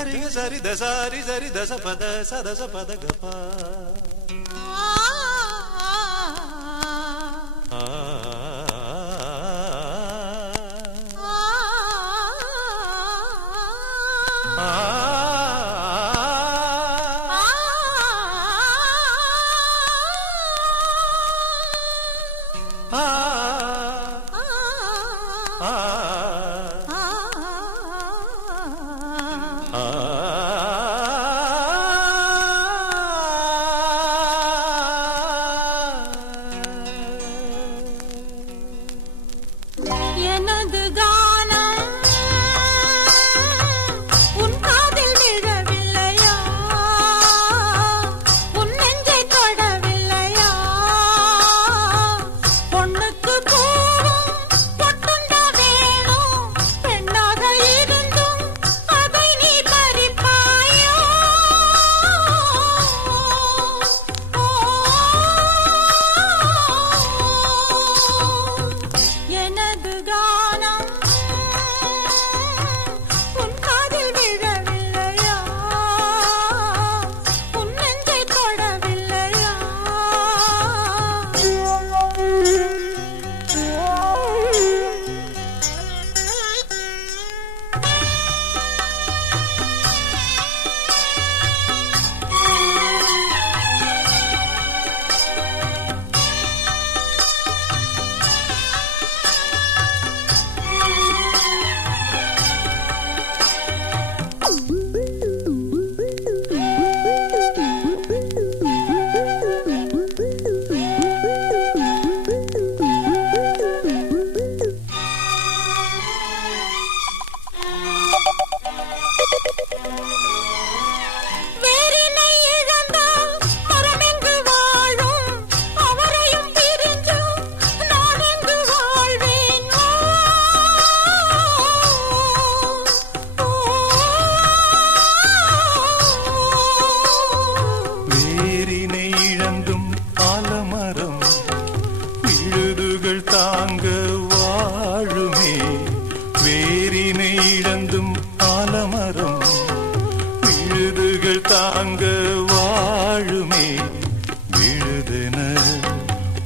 సరి సరి దసారి సరి దశ పద సదస పద గప Ah. ஆலமரம். விழுதுகள் தாங்க வாழுமே. விழுதென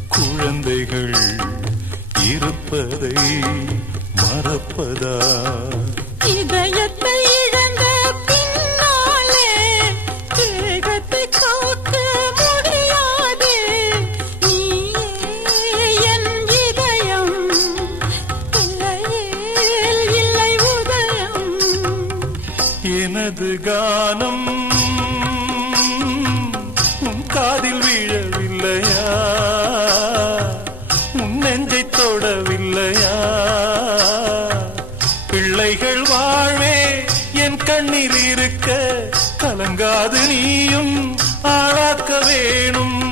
குழந்தைகள் இருப்பதை மறப்பதா? இதயத்தை பிள்ளைகள் வாழ்வே என் கண்ணீர் இருக்க கலங்காது நீயும் ஆளாக்க வேணும்.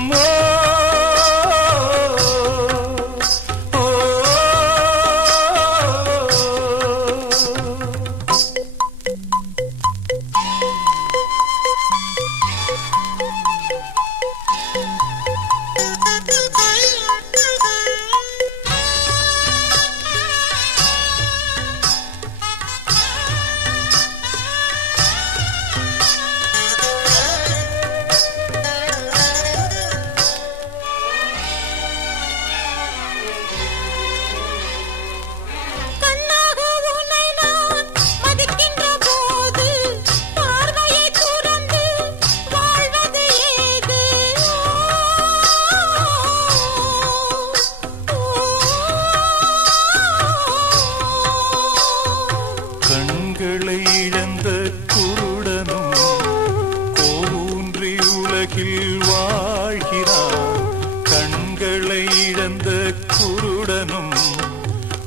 உலகில் வாழ்கிறான் கண்களை இழந்த குருடனும்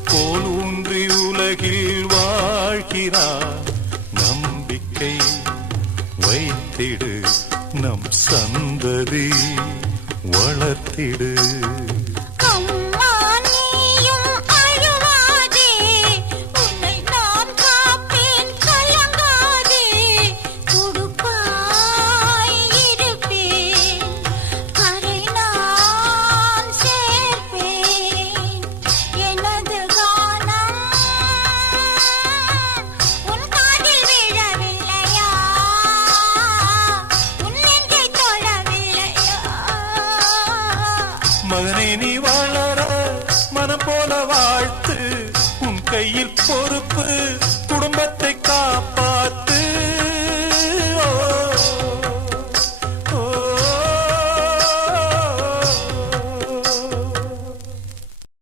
கோல் ஊன்றி உலகில் வாழ்கிறான் நம்பிக்கை வைத்திடு நம் சந்ததி வளர்த்திடு. மகனே நீ வளர மனம் போல வாழ்த்து. உன் கையில் பொறுப்பு.